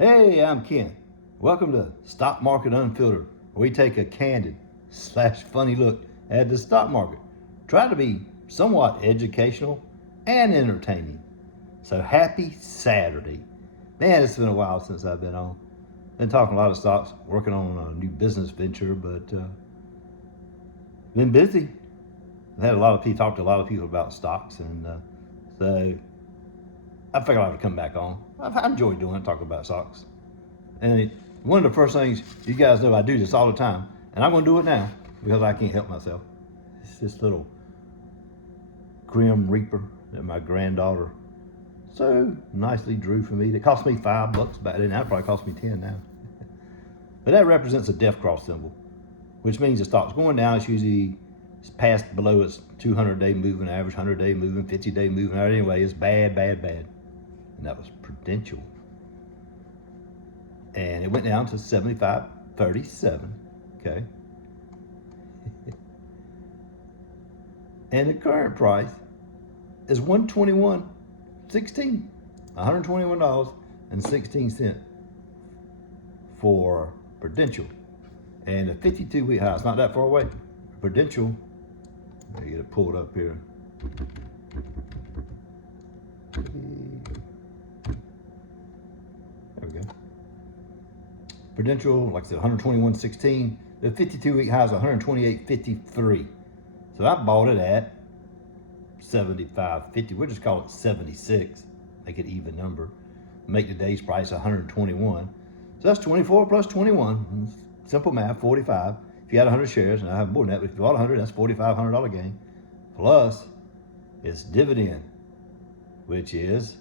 Hey, I'm Ken. Welcome to Stock Market Unfiltered, where we take a candid / funny look at the stock market. Try to be somewhat educational and entertaining. So happy Saturday. Man, it's been a while since I've been on. Been talking a lot of stocks, working on a new business venture, but been busy. I've had a lot of people talk to a lot of people about stocks, and so I figured I would come back on. I enjoy doing it, talking about stocks. And one of the first things, you guys know I do this all the time, and I'm going to do it now because I can't help myself. It's this little Grim Reaper that my granddaughter so nicely drew for me. It cost me $5 back then. That probably cost me 10 now. But that represents a death cross symbol, which means the stock's going down. It's usually past below its 200-day moving average, 100-day moving, 50-day moving average. Anyway, it's bad. And that was Prudential. And it went down to 75.37, okay? And the current price is $121.16, $121.16 for Prudential. And the 52-week high, it's not that far away. Prudential, let me get it pulled up here. There we go. Prudential, like I said, 121.16. The 52-week high is 128.53. So I bought it at 75.50. We'll just call it 76. Make it even number. Make the day's price 121. So that's 24 plus 21. Simple math, 45. If you had 100 shares, and I have more than that, but if you bought 100, that's $4,500 gain. Plus its dividend, which is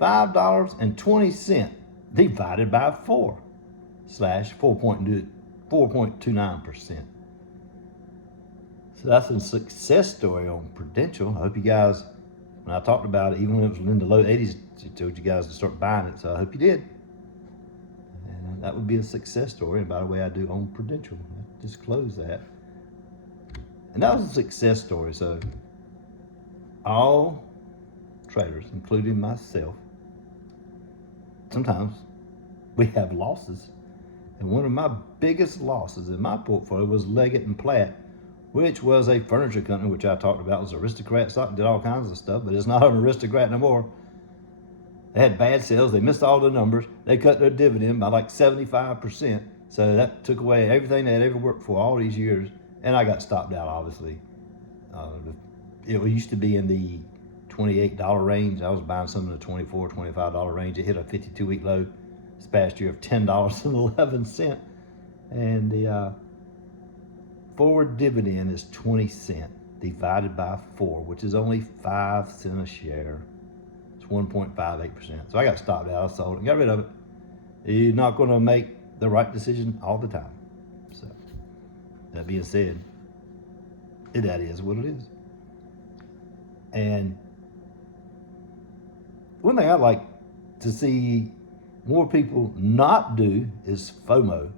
$5.20 divided by 4 / 4.29%. So that's a success story on Prudential. I hope you guys, when I talked about it, even when it was in the low 80s, I told you guys to start buying it. So I hope you did. And that would be a success story. And by the way, I do own Prudential. I disclose that. And that was a success story. So all traders, including myself, sometimes we have losses. And one of my biggest losses in my portfolio was Leggett and Platt, which was a furniture company, which I talked about. It was Aristocrat stock, did all kinds of stuff, but it's not an Aristocrat no more. They had bad sales. They missed all the numbers. They cut their dividend by like 75%. So that took away everything they had ever worked for all these years. And I got stopped out, obviously. It used to be in the $28 range. I was buying some in the $24, $25 range. It hit a 52-week low this past year of $10.11. And the forward dividend is 20 cents divided by 4, which is only 5 cents a share. It's 1.58%. So I got stopped out. I sold it and got rid of it. You're not going to make the right decision all the time. So that being said, that is what it is. And one thing I like to see more people not do is FOMO.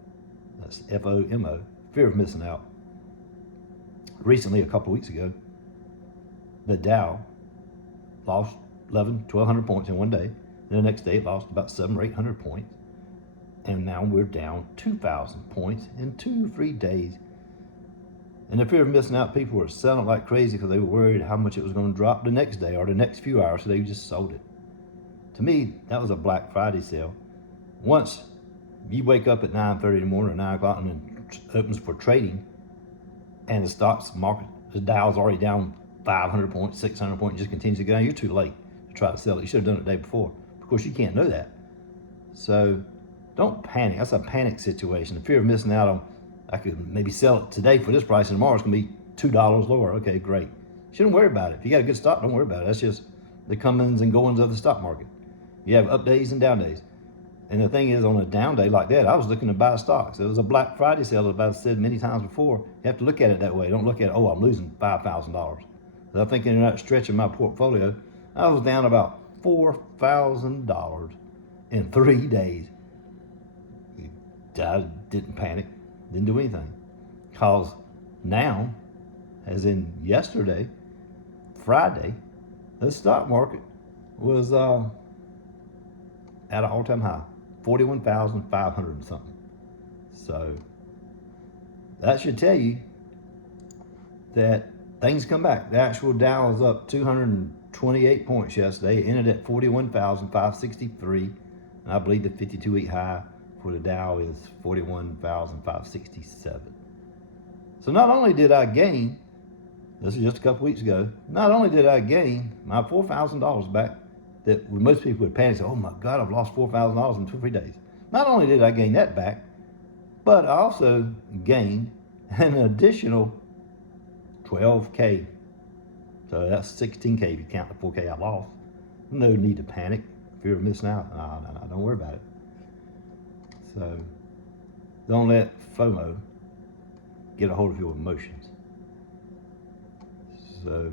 That's FOMO, fear of missing out. Recently, a couple of weeks ago, the Dow lost 1,200 points in one day. And the next day, it lost about 700 or 800 points. And now we're down 2,000 points in 2 or 3 days. And the fear of missing out, people were selling like crazy because they were worried how much it was going to drop the next day or the next few hours, so they just sold it. To me, that was a Black Friday sale. Once you wake up at 9:30 in the morning or 9 o'clock and then opens for trading, and the stocks market, the Dow's already down 500 points, 600 points, just continues to go down, you're too late to try to sell it. You should have done it the day before. Of course, you can't know that. So don't panic. That's a panic situation. The fear of missing out on, I could maybe sell it today for this price and tomorrow it's going to be $2 lower. Okay, great. Shouldn't worry about it. If you got a good stock, don't worry about it. That's just the comings and goings of the stock market. You have up days and down days. And the thing is, on a down day like that, I was looking to buy stocks. It was a Black Friday sale, as I've said many times before. You have to look at it that way. Don't look at it, oh, I'm losing $5,000. I'm thinking you're not stretching my portfolio. I was down about $4,000 in 3 days. I didn't panic, didn't do anything. Because now, as in yesterday, Friday, the stock market was at an all-time high. 41,500 and something. So that should tell you that things come back. The actual Dow was up 228 points yesterday. It ended at 41,563. And I believe the 52-week high for the Dow is 41,567. So not only did I gain, this is just a couple weeks ago, not only did I gain my $4,000 back that most people would panic and say, oh my God, I've lost $4,000 in 2 or 3 days. Not only did I gain that back, but I also gained an additional 12K. So that's 16K if you count the 4K I lost. No need to panic, fear of missing out. No, don't worry about it. So don't let FOMO get a hold of your emotions. So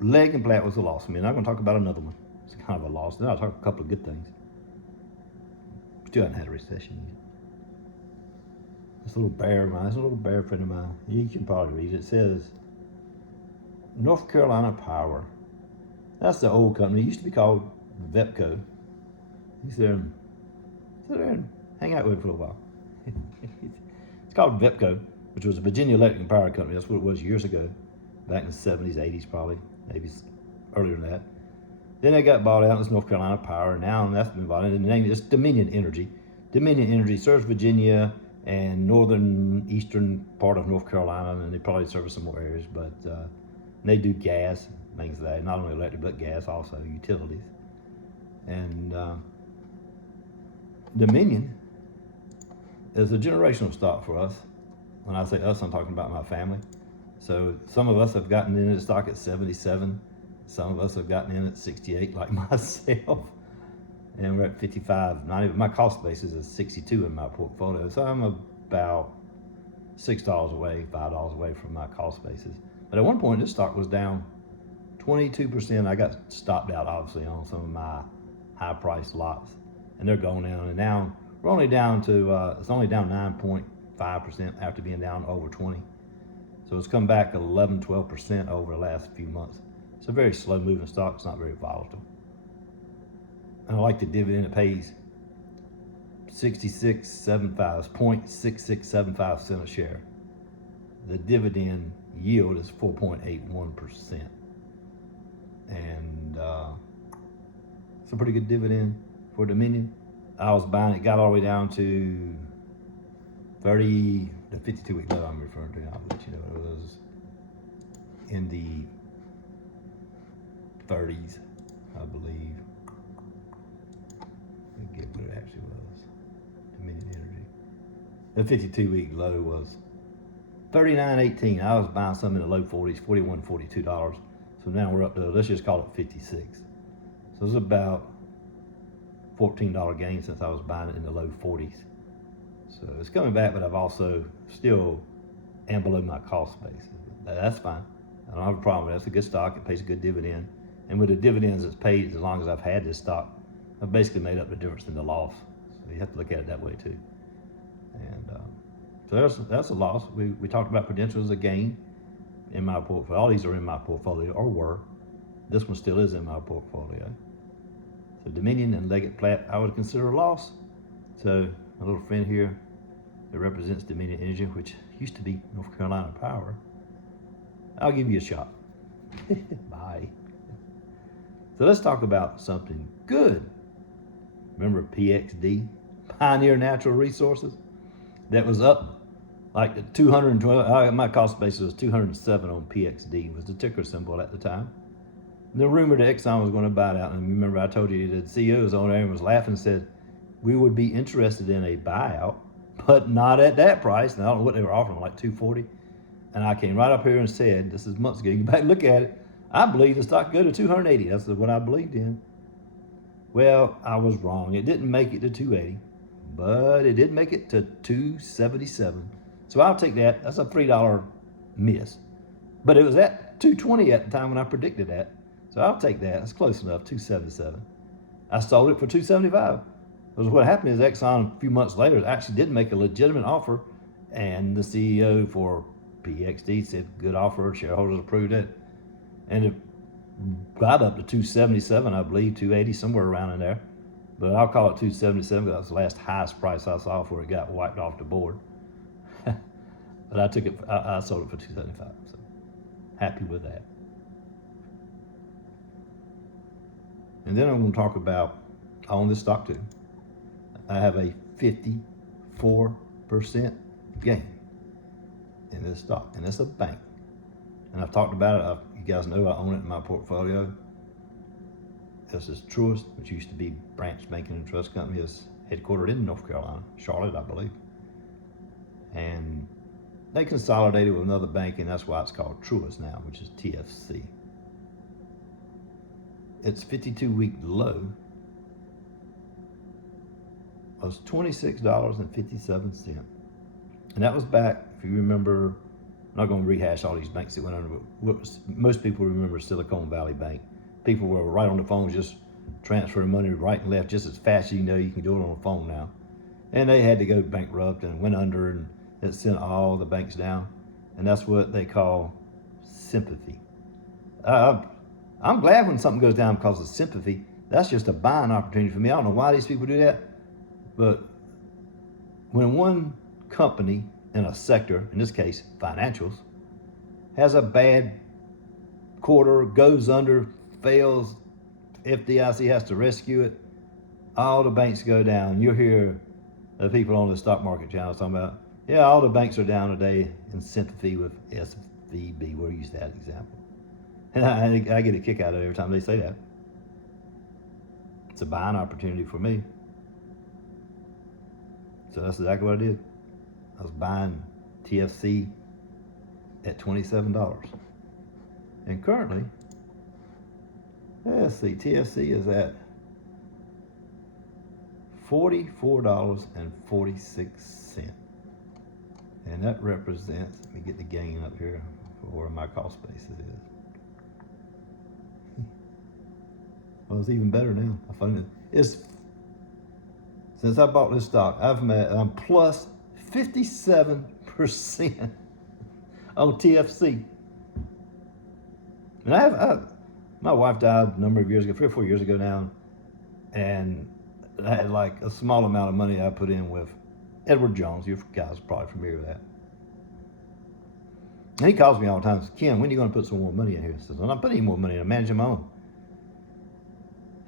leg and plat was a loss. I mean, I'm going to talk about another one. It's kind of a loss. Then I'll talk a couple of good things. Still haven't had a recession yet. This little bear of mine, this little bear friend of mine, you can probably read it. It says, North Carolina Power. That's the old company. It used to be called VEPCO. He's there and sit there and hang out with him for a while. It's called VEPCO, which was a Virginia Electric and Power Company. That's what it was years ago, back in the 70s, 80s probably, maybe earlier than that. Then they got bought out. It's North Carolina Power. Now that's been bought out. And the name is Dominion Energy. Dominion Energy serves Virginia and northern eastern part of North Carolina, and they probably service some more areas. But they do gas, things like that. Not only electric, but gas, also utilities. And Dominion is a generational stock for us. When I say us, I'm talking about my family. So some of us have gotten into the stock at 77. Some of us have gotten in at 68, like myself. And we're at 55. Not even, my cost basis is 62 in my portfolio. So I'm about $6 away, $5 away from my cost basis. But at one point, this stock was down 22%. I got stopped out, obviously, on some of my high-priced lots. And they're going down. And now we're only down to, it's only down 9.5% after being down over 20. So it's come back 11, 12% over the last few months. It's a very slow-moving stock. It's not very volatile. And I like the dividend. It pays 0.6675 cents a share. The dividend yield is 4.81%. And it's a pretty good dividend for Dominion. I was buying it, got all the way down to 30, the 52-week low I'm referring to. I'll let you know it was in the 30s, I believe. Let me get what it actually was. Dominion Energy. The 52-week low was $39.18. I was buying some in the low 40s, $41, $42. So now we're up to, let's just call it 56. So it's about $14 gain since I was buying it in the low 40s. So it's coming back, but I've also still am below my cost base. That's fine. I don't have a problem with it. That's a good stock. It pays a good dividend. And with the dividends it's paid as long as I've had this stock, I've basically made up the difference in the loss. So you have to look at it that way too. And so that's a loss. We talked about Prudential as a gain in my portfolio. All these are in my portfolio, or were. This one still is in my portfolio. So Dominion and Leggett Platt, I would consider a loss. So my little friend here that represents Dominion Energy, which used to be North Carolina Power, I'll give you a shot. Bye. So let's talk about something good. Remember PXD, Pioneer Natural Resources? That was up like the 212, my cost basis was 207 on PXD, was the ticker symbol at the time. The rumor that Exxon was going to buy it out, and remember I told you the CEO was on there and was laughing and said, we would be interested in a buyout, but not at that price. And I don't know what they were offering, like 240. And I came right up here and said, this is months ago, you can back look at it. I believe the stock could go to 280. That's what I believed in. Well, I was wrong. It didn't make it to 280, but it did make it to 277. So I'll take that. That's a $3 miss. But it was at 220 at the time when I predicted that. So I'll take that. That's close enough, 277. I sold it for 275. Because what happened is Exxon a few months later actually did make a legitimate offer, and the CEO for PXD said, good offer, shareholders approved it. And it got up to 277, I believe, 280, somewhere around in there. But I'll call it 277 because that's the last highest price I saw before it got wiped off the board. But I took it, I sold it for 275. So happy with that. And then I'm going to talk about, on this stock too, I have a 54% gain in this stock, and it's a bank. And I've talked about it. You guys know I own it in my portfolio. This is Truist, which used to be Branch Banking and Trust Company. Is headquartered in North Carolina, Charlotte, I believe. And they consolidated with another bank, and that's why it's called Truist now, which is TFC. Its 52-week low was $26.57. And that was back, if you remember, I'm not going to rehash all these banks that went under, but most people remember Silicon Valley Bank. People were right on the phone just transferring money right and left just as fast as you know. You can do it on the phone now. And they had to go bankrupt and went under, and it sent all the banks down. And that's what they call sympathy. I'm glad when something goes down because of sympathy. That's just a buying opportunity for me. I don't know why these people do that, but when one company in a sector, in this case financials, has a bad quarter, goes under, fails, FDIC has to rescue it, all the banks go down. You'll hear the people on the stock market channels talking about, yeah, all the banks are down today in sympathy with SVB. We'll use that example. And I get a kick out of it every time they say that. It's a buying opportunity for me. So that's exactly what I did. I was buying TFC at $27. And currently, let's see, TFC is at $44.46. And that represents, let me get the gain up here for where my cost basis is. Well, it's even better now. I found it. Since I bought this stock, I'm plus 57% on TFC. And my wife died a number of years ago, 3 or 4 years ago now, and I had like a small amount of money I put in with Edward Jones. You guys are probably familiar with that. And he calls me all the time and says, Ken, when are you going to put some more money in here? He says, I'm not putting any more money in. I'm managing my own.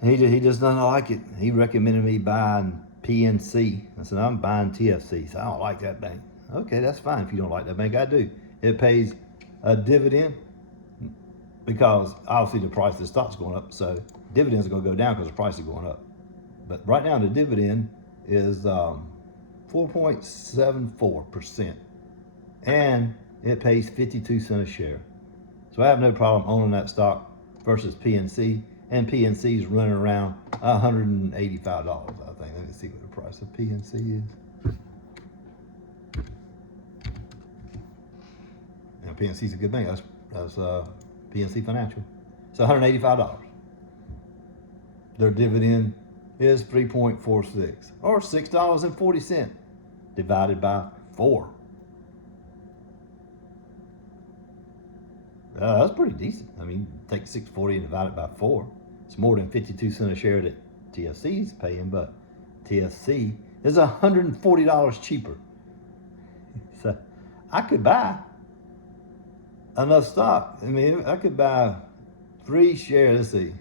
And he just doesn't like it. He recommended me buying PNC. I said, I'm buying TFC. So I don't like that bank. Okay, that's fine if you don't like that bank. I do. It pays a dividend because obviously the price of the stock's going up. So dividends are going to go down because the price is going up. But right now the dividend is 4.74%. And it pays 52 cents a share. So I have no problem owning that stock versus PNC. And PNC is running around $185, I think. Let me see what the price of PNC is. Now, PNC is a good thing. That's PNC Financial. It's $185. Their dividend is 3.46 or $6.40 divided by 4. That's pretty decent. I mean, take 640 and divide it by 4. It's more than 52 cents a share that TFC is paying, but TFC is $140 cheaper. So I could buy enough stock. I mean, I could buy 3 shares, let's see,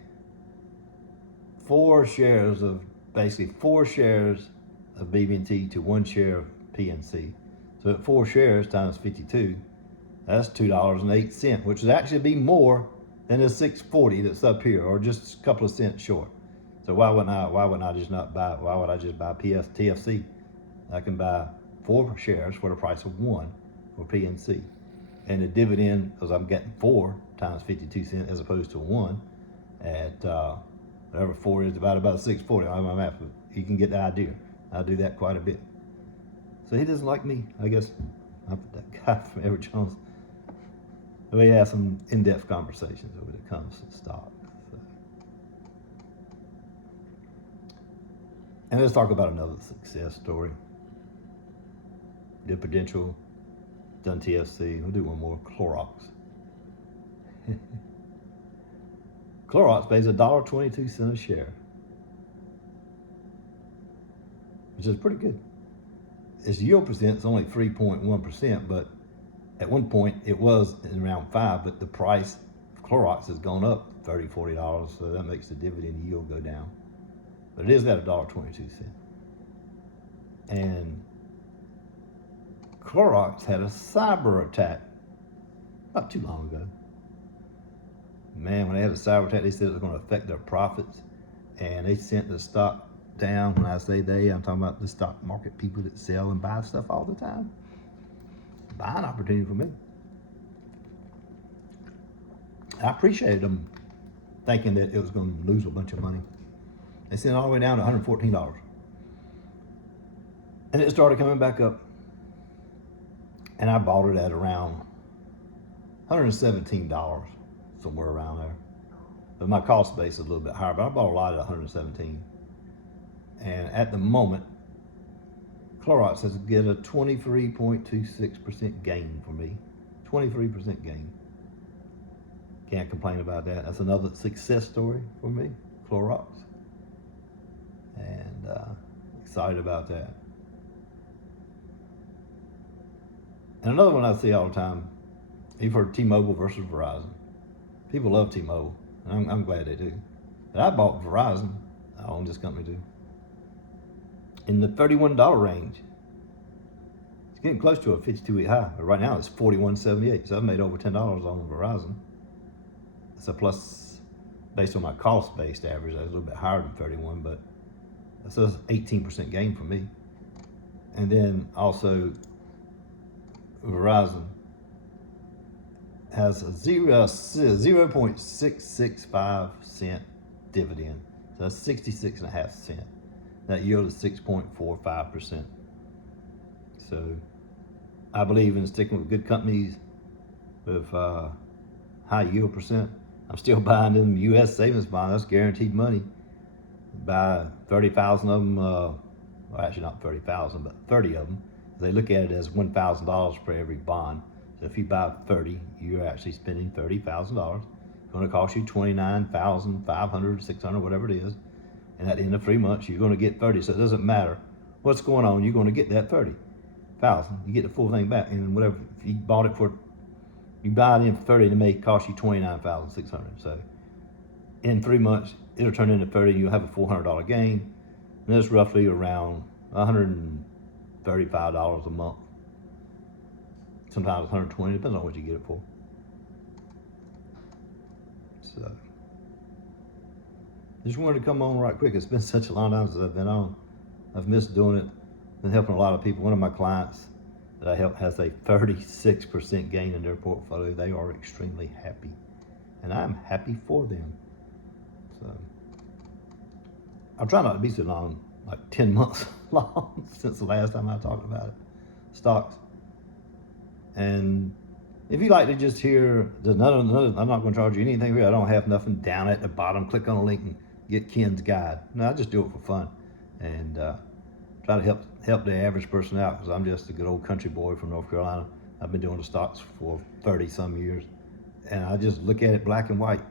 4 shares of, basically 4 shares of BB&T to 1 share of PNC. So at 4 shares times 52, that's $2.08, which would actually be more than the $6.40 that's up here, or just a couple of cents short. So why wouldn't I just not buy? Why would I just buy TFC? I can buy 4 shares for the price of 1 for PNC, and the dividend, because I'm getting 4 times 52 cents as opposed to 1 at whatever 4 is divided by 640. I'm my math, but you can get the idea. I do that quite a bit. So he doesn't like me, I guess. I'm that guy from Edward Jones. We have some in-depth conversations when it comes to stock. So. And let's talk about another success story. Did Prudential, done TFC. We'll do one more. Clorox. Clorox pays $1.22 a share. which is pretty good. Its yield percent is only 3.1%, but at one point it was around 5%, but the price of Clorox has gone up $30, $40, so that makes the dividend yield go down. But it is at $1.22. And Clorox had a cyber attack not too long ago. Man, when they had a cyber attack, they said it was going to affect their profits, and they sent the stock down. When I say they, I'm talking about the stock market people that sell and buy stuff all the time. Buying opportunity for me. I appreciated them thinking that it was going to lose a bunch of money. They sent it all the way down to $114. And it started coming back up. And I bought it at around $117, somewhere around there. But my cost base is a little bit higher, but I bought a lot at $117. And at the moment, Clorox has get a 23.26% gain for me. 23% gain. Can't complain about that. That's another success story for me, Clorox. And excited about that. And another one I see all the time, you've heard T-Mobile versus Verizon. People love T-Mobile, and I'm glad they do. But I bought Verizon. I own this company too. In the $31 range. It's getting close to a 52-week high. But right now it's $41.78. So I've made over $10 on Verizon. It's a plus, based on my cost-based average, that's a little bit higher than 31, but that's an 18% gain for me. And then also Verizon has a 0.665 cent dividend. So that's 66.5 cents. That yield is 6.45%. So I believe in sticking with good companies with high yield percent. I'm still buying them U.S. savings bonds. That's guaranteed money. Buy 30,000 of them. Well, actually not 30,000, but 30 of them. They look at it as $1,000 for every bond. So if you buy 30, you're actually spending $30,000. It's going to cost you $29,500, $600, whatever it is. And at the end of 3 months, you're going to get 30. So it doesn't matter what's going on. You're going to get that 30,000. You get the full thing back. And whatever, if you bought it for, you buy it in for 30, and it may cost you $29,600. So in 3 months, it'll turn into 30. And you'll have a $400 gain. And that's roughly around $135 a month. Sometimes 120, depends on what you get it for. So just wanted to come on right quick. It's been such a long time since I've been on. I've missed doing it. Been helping a lot of people. One of my clients that I help has a 36% gain in their portfolio. They are extremely happy, and I'm happy for them. So I'm trying not to be so long, like 10 months long since the last time I talked about it. Stocks. And if you like to just hear, I'm not going to charge you anything here. I don't have nothing down at the bottom. Click on a link and get Ken's guide. No, I just do it for fun, and try to help the average person out, because I'm just a good old country boy from North Carolina. I've been doing the stocks for 30 some years, and I just look at it black and white.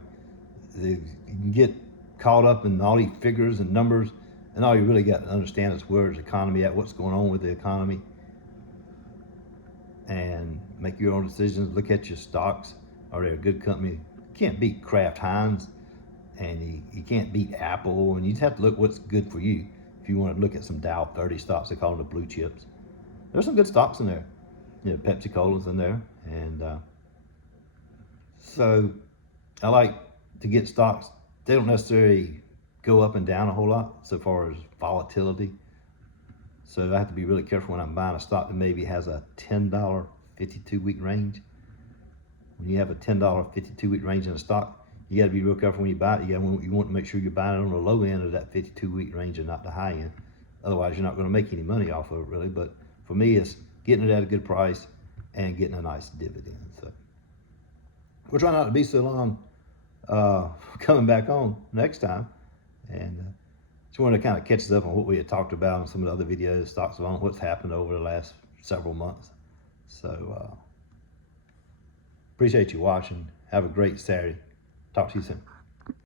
You can get caught up in all these figures and numbers, and all you really got to understand is where's the economy at, what's going on with the economy, and make your own decisions. Look at your stocks. Are they a good company? You can't beat Kraft Heinz, and you can't beat Apple, and you just have to look what's good for you. If you want to look at some Dow 30 stocks, they call them the blue chips. There's some good stocks in there. You know, Pepsi Cola's in there, and so I like to get stocks. They don't necessarily go up and down a whole lot so far as volatility. So I have to be really careful when I'm buying a stock that maybe has a $10 52-week range. When you have a $10 52-week range in a stock, you got to be real careful when you buy it. You want to make sure you're buying it on the low end of that 52-week range and not the high end. Otherwise, you're not going to make any money off of it, really. But for me, it's getting it at a good price and getting a nice dividend. So we're trying not to be so long coming back on next time. And just wanted to kind of catch us up on what we had talked about in some of the other videos, stocks on what's happened over the last several months. So appreciate you watching. Have a great Saturday. Talk to you soon.